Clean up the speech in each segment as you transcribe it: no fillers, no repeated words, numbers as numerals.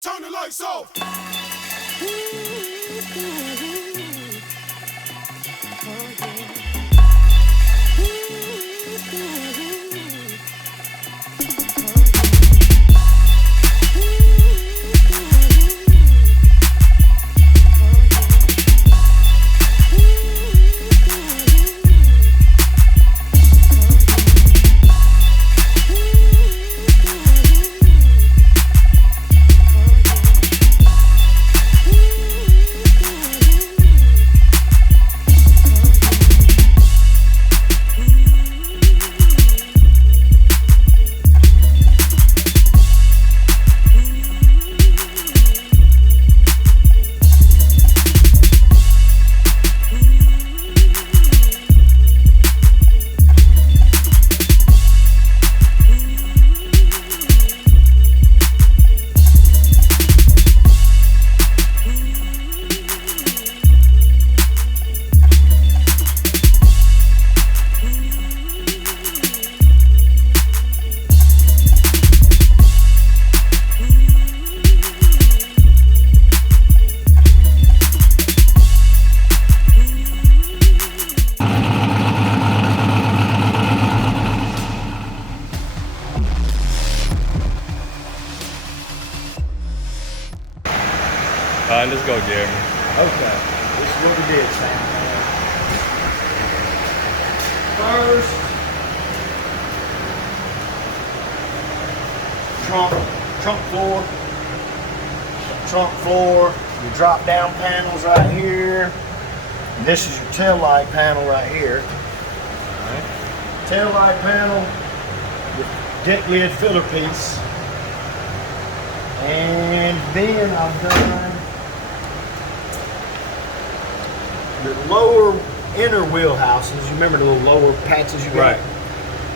Turn the lights off. All right, let's go, Jeremy. Okay, this is what we did, Sam. First, trunk floor, your drop down panels right here. And this is your tail light panel right here. All right. Tail light panel, your deck lid filler piece. And then I've done the lower inner wheelhouses. You remember the little lower patches you got? Right.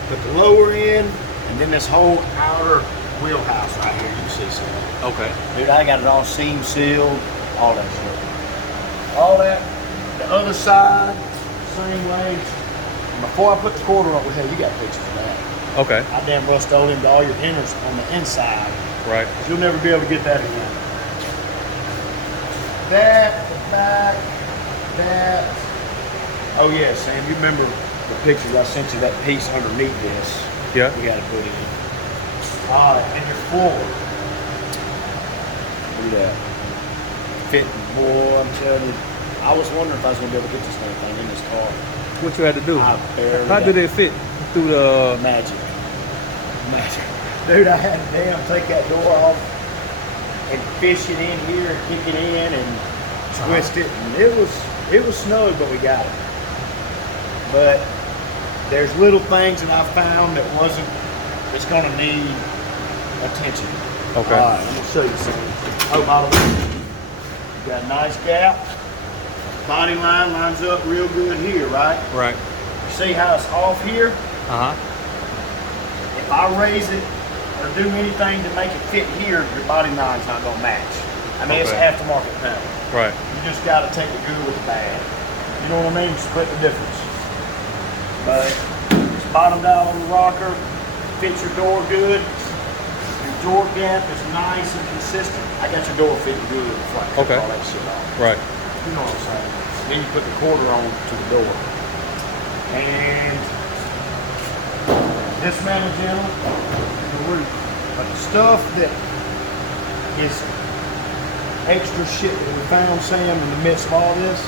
Put the lower in, and then this whole outer wheelhouse right here. You can see some. Okay. Dude, I got it all seam sealed, all that shit. All that. The other side, same way. Before I put the quarter on, well, hell, you got pictures of that. Okay. I damn rust rolled into all your inners on the inside. Right. You'll never be able to get that again. That, the back, that. Oh yeah, Sam, you remember the pictures I sent you, that piece underneath this? Yeah. We gotta put in. All right, and your floor. Look at that. Fitting, boy, I'm telling you. I was wondering if I was gonna be able to get this damn thing in this car. What you had to do? I barely How got did it fit through the? Magic. Dude, I had to damn take that door off and fish it in here and kick it in and twist it. And it was snug, but we got it. But there's little things that I found that it's gonna need attention. Okay. All right, I'm gonna show you something. Oh, by the way, you got a nice gap. Body line lines up real good here, right? Right. See how it's off here? Uh huh. If I raise it or do anything to make it fit here, your body line's not gonna match. I mean, it's Okay. aftermarket panel. Right. You just gotta take the good with the bad. You know what I mean? Split the difference. But it's bottomed out on the rocker, fits your door good. Your door gap is nice and consistent. I got your door fitting good before I cut Okay. all that shit off. Right. You know what I'm saying? Then you put the quarter on to the door. And dismantle general, the roof. But the stuff that is extra shit that we found, Sam, in the midst of all this.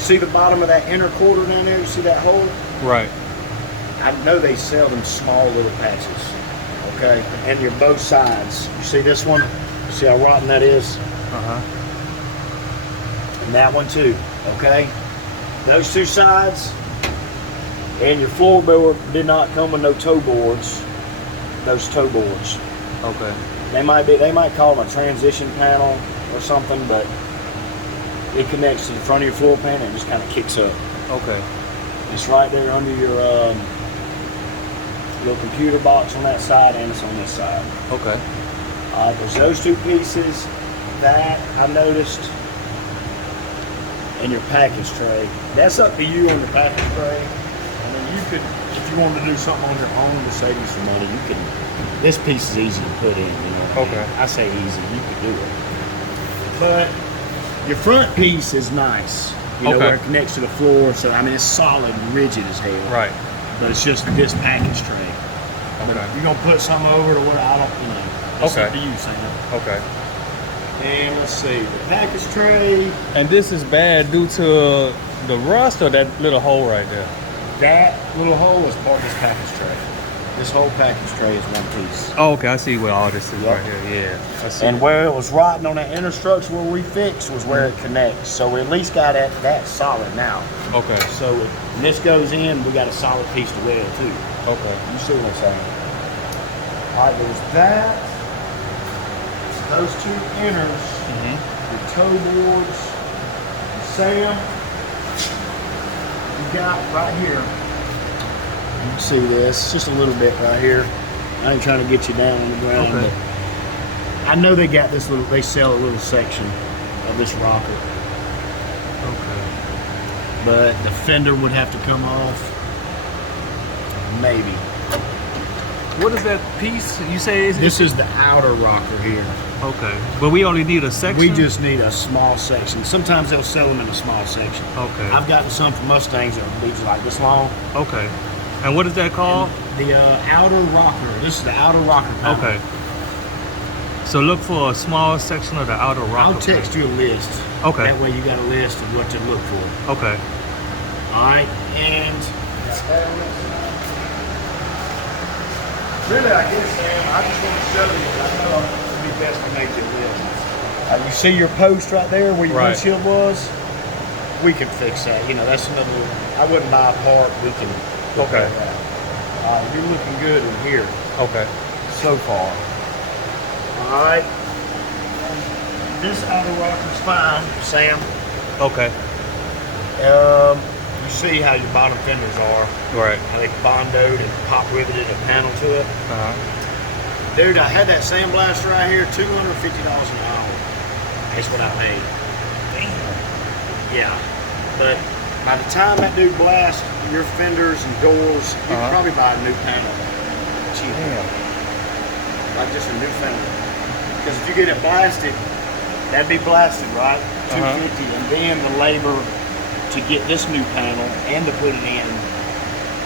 See the bottom of that inner quarter down there? You see that hole? Right. I know they sell them small little patches. Okay? And you're both sides. You see this one? See how rotten that is? And that one too. Okay? Those two sides. And your floorboard did not come with no toe boards. Those toe boards. Okay. They might call them a transition panel or something, but it connects to the front of your floor pan and it just kind of kicks up. Okay. It's right there under your little computer box on that side, and it's on this side. Okay. There's those two pieces that I noticed, and your package tray. That's up to you on your package tray. I mean, you could, if you wanted to do something on your own to save you some money, you can This piece is easy to put in, you know. What I mean? I say easy, you can do it. But your front piece is nice, you know, where it connects to the floor. So I mean, it's solid and rigid as hell. Right. But it's just this package tray. Okay. But you're gonna put some over to what I don't, you know. That's up to you, Sam. Okay. And let's see, the package tray. And this is bad due to the rust or that little hole right there? That little hole is part of this package tray. This whole package tray is one piece. Oh, okay. I see where all this is right here. Yeah. I see. And where it was rotting on that inner structure where we fixed was where it connects. So we at least got that solid now. Okay. So when this goes in, we got a solid piece to weld too. Okay. You see what I'm saying? All right, there's that. Those two inners, your toe boards, Sam, you got right here. You can see this, just a little bit right here. I ain't trying to get you down on the ground, but I know they got this little, they sell a little section of this rocker. Okay. But the fender would have to come off, maybe. What is that piece you say is? This is the outer rocker here. Okay. But we only need a section? We just need a small section. Sometimes they'll sell them in a small section. Okay. I've gotten some from Mustangs that are beads like this long. Okay. And what is that called? And the outer rocker. This is the outer rocker panel. Okay. So look for a small section of the outer rocker. I'll text you a list. Okay. That way you got a list of what to look for. Okay. All right. And really, I guess, Sam, I just want to show you. I know it would be best to make it list. You see your post right there where your windshield was? We can fix that. You know, that's another. I wouldn't buy a part. We can. Okay. You're looking good in here. Okay. So far. All right. This outer rocker's fine, Sam. Okay. You see how your bottom fenders are. Right. How they bondoed and pop riveted a panel to it. Dude, I had that sandblaster right here, $250 an hour. That's what I paid. Damn. Yeah. But by the time that dude blasts your fenders and doors, you can probably buy a new panel. Cheap. Like just a new fender. Because if you get it blasted, that'd be blasted, right? $250, and then the labor to get this new panel and to put it in,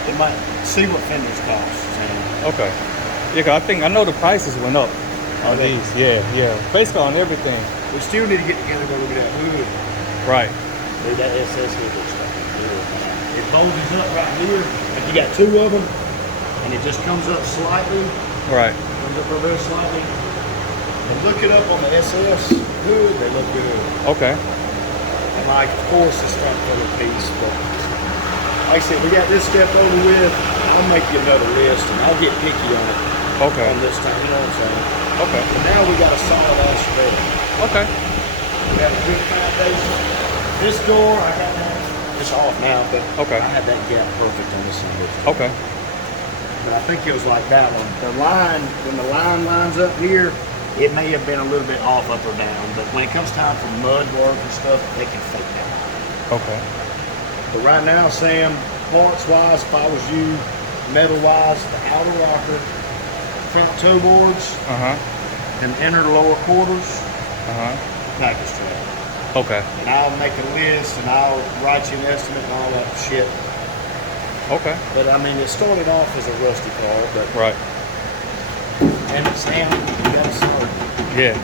it might see what fenders cost. Sam. Okay. Yeah, 'cause I know the prices went up on these. Yeah. Basically on everything. We still need to get together and go look at that hood. Right. Dude, that SS hood looks fucking good. It bulges up right here. Like you got two of them, and it just comes up slightly. Right. Comes up real slightly. And look it up on the SS hood. They look good. Okay. And like, of course, this front fender piece, but like I said, we got this step over with. I'll make you another list, and I'll get picky on it. Okay. On this time, you know what I'm saying? Okay. But now we got a solid ass Chevelle. Okay. We got a good foundation. This door, I got that. It's off now, but I had that gap perfect on this one. Okay. But I think it was like that one. The line, when the line lines up here, it may have been a little bit off, up or down. But when it comes time for mud work and stuff, they can fake that. Okay. But right now, Sam, parts-wise, if I was you, metal-wise, the outer rocker, front toe boards, and inner lower quarters, package tray. Okay. And I'll make a list and I'll write you an estimate and all that shit. Okay. But I mean, it started off as a rusty car, but Right. and it's Sam, you gotta start. Yeah.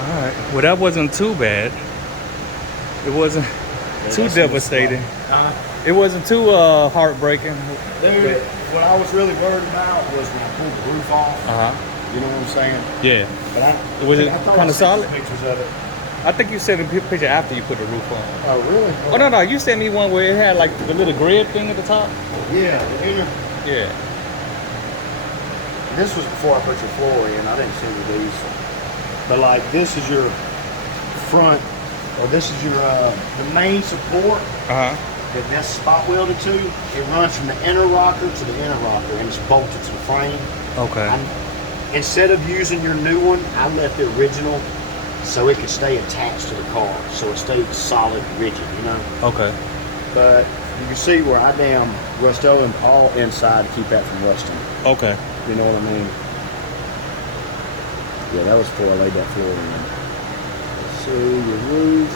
All right. Well, that wasn't too bad. It wasn't too devastating. It wasn't too heartbreaking. Dude, what I was really worried about was when I pulled the roof off. You know what I'm saying? Yeah. But Was it I thought kind I of sent solid? you pictures of it. I think you sent a picture after you put the roof on. Oh, really? Oh, no. You sent me one where it had like the little grid thing at the top. Yeah, the inner. Yeah. This was before I put your floor in. I didn't send you these. But like, this is your front, or this is your the main support. That's spot welded to. It runs from the inner rocker to the inner rocker, and it's bolted to the frame. Okay. Instead of using your new one, I left the original so it could stay attached to the car, so it stayed solid, rigid, you know. Okay. But you can see where I damn Rust-Oleum all inside to keep that from rusting. Okay. You know what I mean? Yeah, that was before I laid that floor in. Let's see, your roof.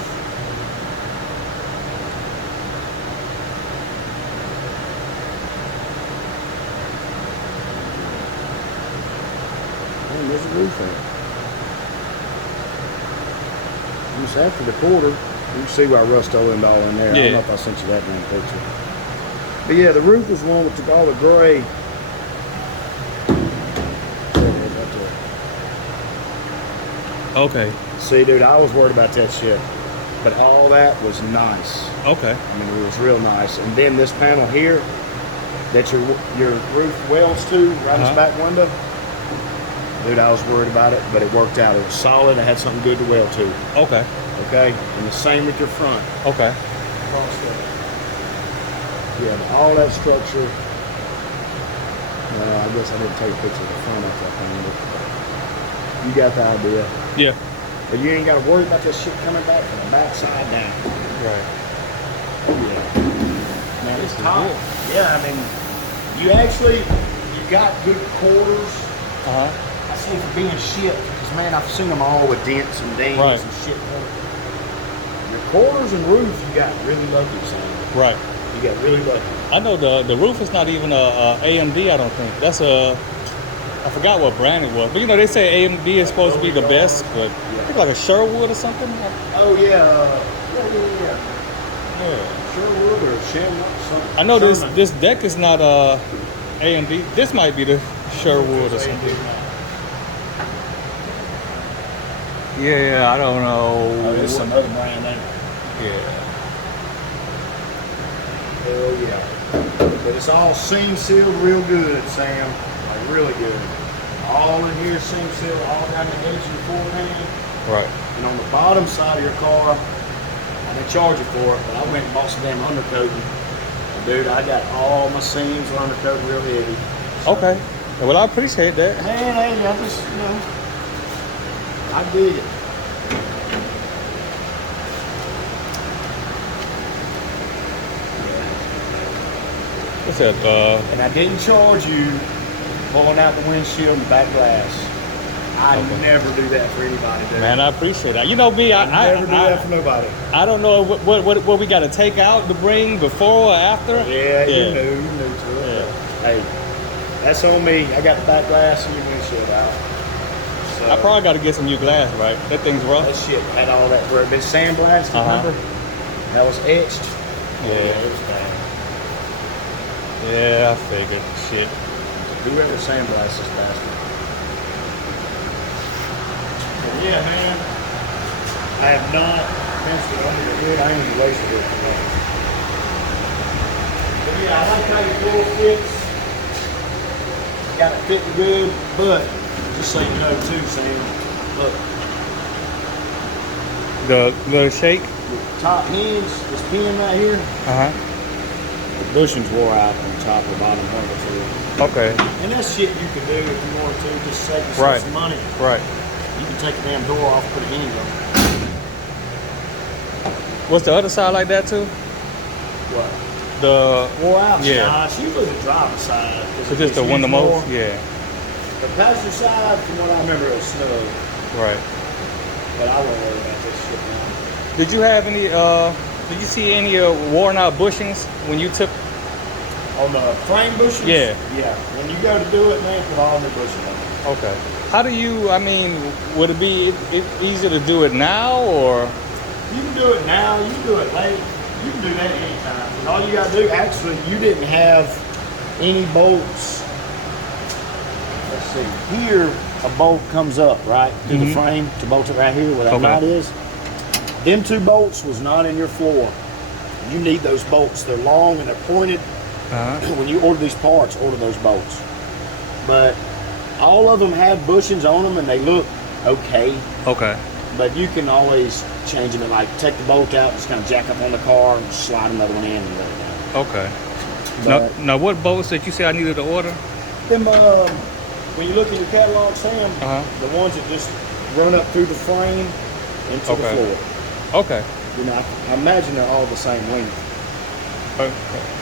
Man, there's a roof on it. Just after the quarter, you can see where I rust all in there. I don't know if I sent you that damn picture. But yeah, the roof was one with all the gray. Okay. See, dude, I was worried about that shit. But all that was nice. Okay. I mean, it was real nice. And then this panel here, that your roof welds to, right in this back window. Dude, I was worried about it, but it worked out. It was solid. It had something good to weld to. Okay. Okay? And the same with your front. Okay. Across there. Yeah, all that structure. I guess I didn't take a picture of the front of that. You got the idea. Yeah. But you ain't got to worry about this shit coming back from the backside down. Right. Oh, yeah. Man, it's top. Yeah, I mean, you got good quarters. I say for being shit, because man, I've seen them all with dents and dings and shit. Your quarters and roof, you got really lucky, son. Right. You got really lucky. I know the roof is not even a AMD, I don't think. That's I forgot what brand it was. But you know, they say AMD is supposed to be the best, but I think like a Sherwood or something. Oh, yeah. Sherwood or Chevelle, something. I know this deck is not AMD. This might be the Sherwood or something. Yeah, I don't know. Oh, it's another brand, ain't it? Yeah. Hell yeah. But it's all seam sealed real good, Sam. Like really good. All in here seam sealed, all down the edge of the floor pan. Right. And on the bottom side of your car, and they charge you for it, but I went and bought some damn undercoating. And dude, I got all my seams undercoated real heavy. So, okay. Well, I appreciate that. Man, hey, I just, I dig it. What's that? And I didn't charge you pulling out the windshield and the back glass. I never do that for anybody, dude. Man, I appreciate that. You know me, I never do that for nobody. I don't know what we got to take out to bring before or after. Yeah, you knew to it. Yeah. Hey, that's on me. I got the back glass and your windshield out. So, I probably got to get some new glass, right? That thing's rough. That shit had all that where it been sandblasted, remember? That was etched. Yeah. It was bad. Yeah, I figured. Shit. Whoever sandblasted this bastard. But yeah, man. I have not messed it under the hood. I ain't even wasted it. But yeah, I like how your door fits. Got it fitting good, but just so you know too, Sam, look. The shake? The top hinge, this pin right here, the bushings wore out on the top or bottom one or two. Okay. And that's shit you can do if you want to, just save yourself some money. Right. You can take the damn door off, put a hinge on it. What's the other side like that too? What? The wore out? Yeah. Nah, she was the driver's side. So just the one the most? Yeah. The passenger side, from what I remember, it was snug. Right. But I won't worry about this shit now. Did you have any, did you see any worn out bushings when you took? On the frame bushings? Yeah. Yeah. When you go to do it, man, put all the bushings on. Okay. How do you, I mean, would it be easier to do it now or? You can do it now, you can do it late. You can do that anytime. And all you gotta do, actually, you didn't have any bolts. Let's see, here a bolt comes up, right, through the frame to bolt it right here where that knot is. Them two bolts was not in your floor. You need those bolts. They're long and they're pointed. When you order these parts, order those bolts. But all of them have bushings on them and they look okay. Okay. But you can always change them and like take the bolt out, just kind of jack up on the car and slide another one in and let it down. Okay. Now what bolts that you say I needed to order? Them, when you look in your catalog, Sam, the ones that just run up through the frame into the floor. Okay. You know, I imagine they're all the same length. Okay.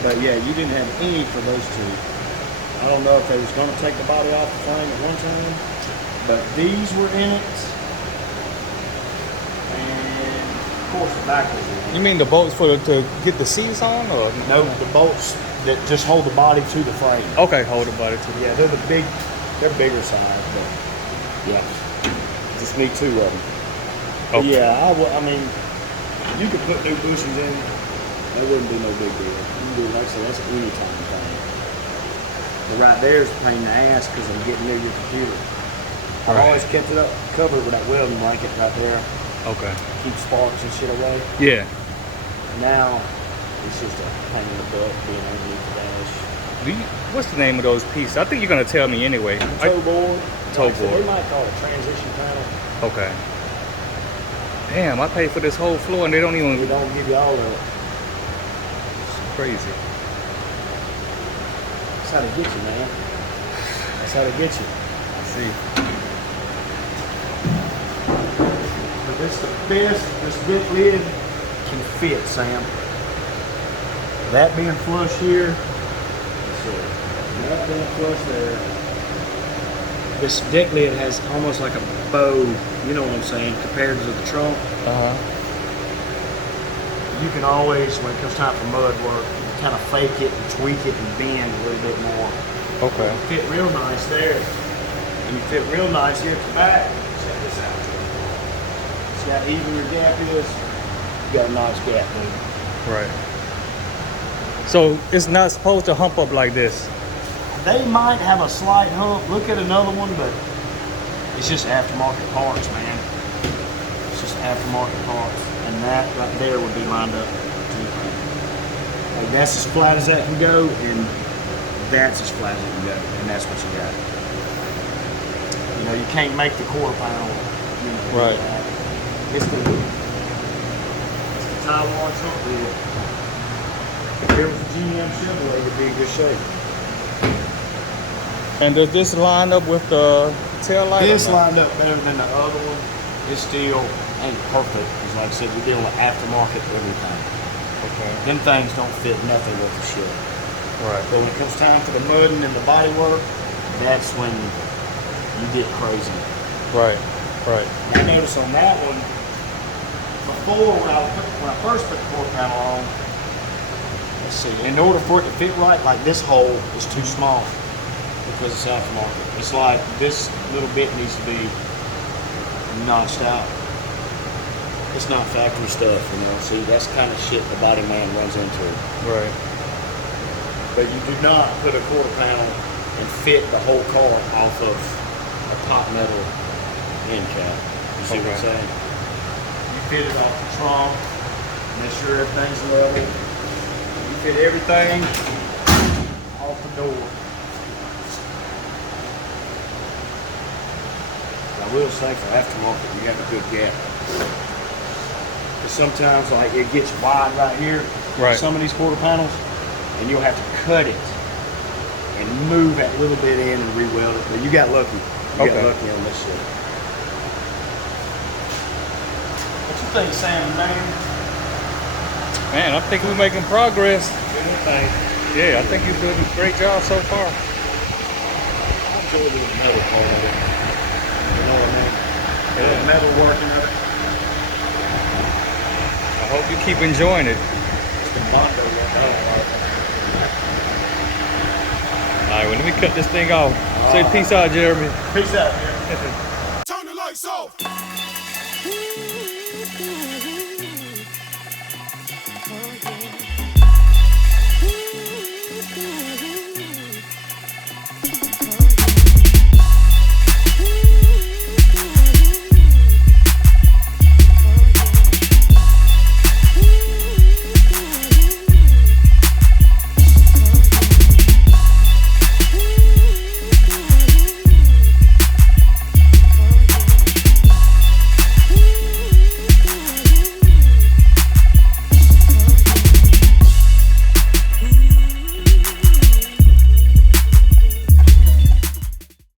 But yeah, you didn't have any for those two. I don't know if they was gonna take the body off the frame at one time, but these were in it. And of course the back was in it. You mean the bolts to get the seats on, or No, the bolts that just hold the body to the frame. Okay, hold the body to the. Yeah, they're bigger size, but yeah, just need 2 of them. But Okay. yeah, I mean, you could put new bushings in, that wouldn't be no big deal. You can do it, like I said, that's an anytime thing. But right there is a pain in the ass because I'm getting near your computer. I've Right. always kept it up, covered with that welding blanket right there, Okay. keep sparks and shit away. Yeah. Now, it's just a pain in the butt being underneath the dash. What's the name of those pieces? I think you're gonna tell me anyway. Toe board. Toe like I said, board. They might call it transition panel. Okay. Damn, I paid for this whole floor and they don't even. We don't give you all of it. It's crazy. That's how they get you, man. That's how they get you. I see. But this the best this big lid can fit, Sam. That being flush here, that being flush there. This deck lid has almost like a bow, you know what I'm saying, compared to the trunk. You can always, when it comes time for mud work, kind of fake it and tweak it and bend a little bit more. Okay. You fit real nice there. And you fit real nice here at the back. Check this out. See how even your gap is? You got a nice gap there. Right. So it's not supposed to hump up like this. They might have a slight hump. Look at another one, but it's just aftermarket parts, man. It's just aftermarket parts. And that right there would be lined up to the frame. Like that's as flat as that can go, and that's as flat as it can go, and that's what you got. You know, you can't make the quarter panel. You know, Right. It's the Taiwan trunk lid. If it was a GM Chevelle, it would be in good shape. And does this line up with the tail light? This lined up better than the other one. It still ain't perfect. Because like I said, we're dealing with aftermarket everything. Okay. Them things don't fit nothing worth a shit. Right. But when it comes time for the mudding and the body work, that's when you get crazy. Right. Right. I noticed on that one, before when I first put the quarter panel on, let's see, in order for it to fit right, like this hole is too small because it's aftermarket. It's like this little bit needs to be notched out. It's not factory stuff, you know. See, that's the kind of shit the body man runs into. Right. But you do not put a quarter panel and fit the whole car off of a top metal end cap. You see what I'm saying? You fit it off the trunk, make sure everything's level. You fit everything off the door. I will say for aftermarket, you have a good gap. Because sometimes like it gets wide right here, Right. some of these quarter panels, and you'll have to cut it and move that little bit in and re-weld it. But you got lucky. You got lucky on this shit. What you think, Sam, man? Man, I think we're making progress. What do you think? Yeah, I think you're doing a great job so far. I enjoy the metal part of it. You know what I mean? Yeah. The metal working of it. I hope you keep enjoying it. It's the Mondo work. All right, well, let me cut this thing off. Say peace out, Jeremy. Peace out, man. Turn the lights off.